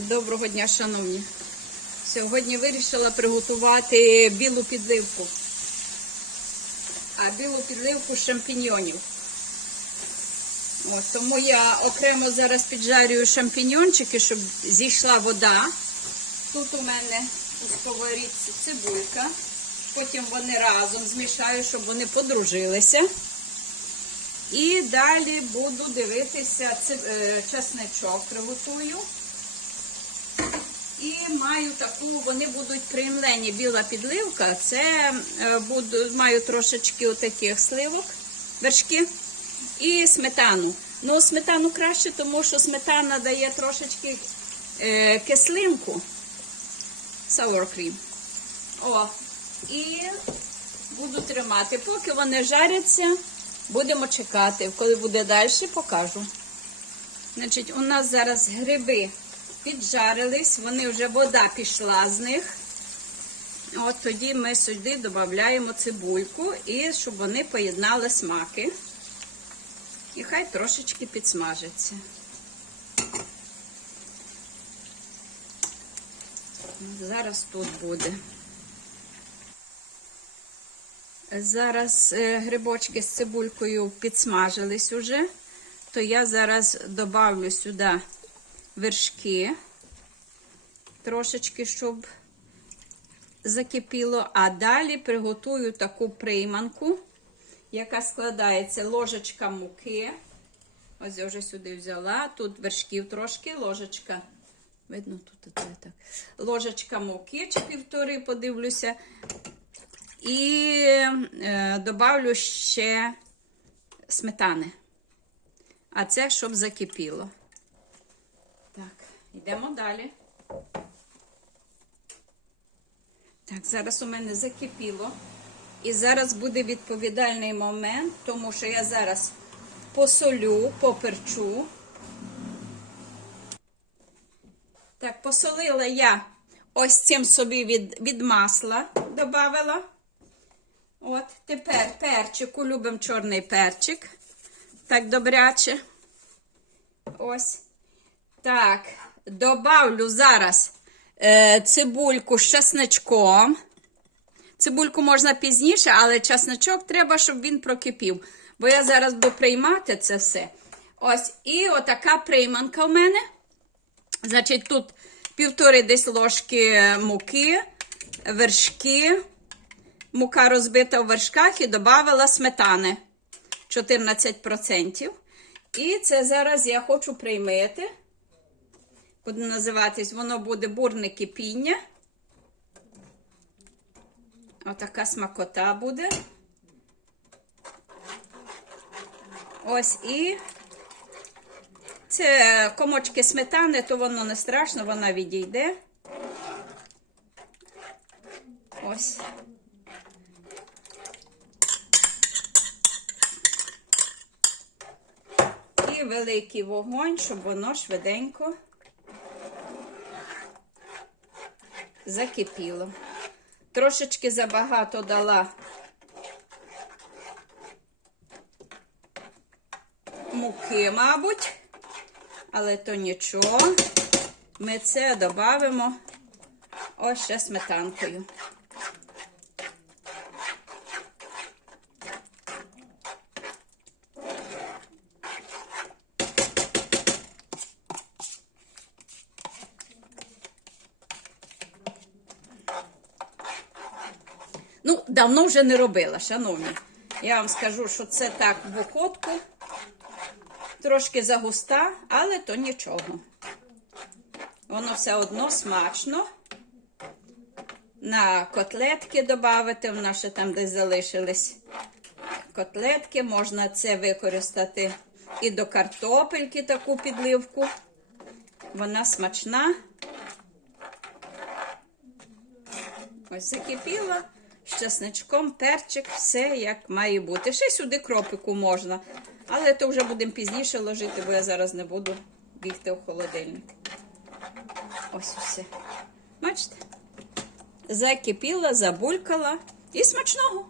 Доброго дня, шановні. Сьогодні вирішила приготувати білу підливку. А білу підливку шампіньйонів. Тому я окремо зараз піджарюю шампіньончики, щоб зійшла вода. Тут у мене у сковорідці цибулька. Потім вони разом змішаю, щоб вони подружилися. І далі буду дивитися е, чесничок приготую. І маю таку, вони будуть приймлені біла підливка. Це е, буду, маю трошечки отаких сливок, вершки і сметану. Ну, сметану краще, тому що сметана дає трошечки е, кислинку. Sour cream. О, і буду тримати. Поки вони жаряться, будемо чекати. Коли буде далі, покажу. Значить, у нас зараз гриби піджарились, вони вже вода пішла з них. От тоді ми сюди додаємо цибульку і щоб вони поєднали смаки. І хай трошечки підсмажаться. Зараз тут буде. Зараз е, грибочки з цибулькою підсмажились уже, то я зараз добавлю сюди вершки, трошечки, щоб закипіло. А далі приготую таку прийманку, яка складається ложечка муки. Ось я вже сюди взяла. Тут вершків трошки, ложечка. Видно, тут оце так. Ложечка муки чи півтори, подивлюся. І е, добавлю ще сметани. А це щоб закипіло. Так, йдемо далі. Так, зараз у мене закипіло. І зараз буде відповідальний момент, тому що я зараз посолю, поперчу. Так, посолила я ось цим собі від, від масла додавала. От, тепер перчику, любимо чорний перчик. Так, добряче. Ось. Так, добавлю зараз е, цибульку з чесничком. Цибульку можна пізніше, але чесничок треба, щоб він прокипів. Бо я зараз буду приймати це все. Ось, і отака прийманка в мене. Значить, тут півтори десь ложки муки, вершки. Мука розбита в вершках і додавала сметани 14%. І це зараз я хочу приймити. Буде називатись, воно буде бурне кипіння. Отака смакота буде. Ось і це комочки сметани, то воно не страшно, вона відійде. Ось. І великий вогонь, щоб воно швиденько закипіло. Трошечки забагато дала муки, мабуть, але то нічого. Ми це додамо ось ще сметанкою. Ну, давно вже не робила, шановні. Я вам скажу, що це так в охотку. Трошки загуста, але то нічого. Воно все одно смачно. На котлетки додати, в ще там десь залишились котлетки. Можна це використати і до картопельки таку підливку. Вона смачна. Ось закипіла з часничком, перчик, все як має бути. Ще сюди кропику можна. Але то вже будемо пізніше ложити, бо я зараз не буду бігти в холодильник. Ось усе. Бачите? Закипіла, забулькала і смачного.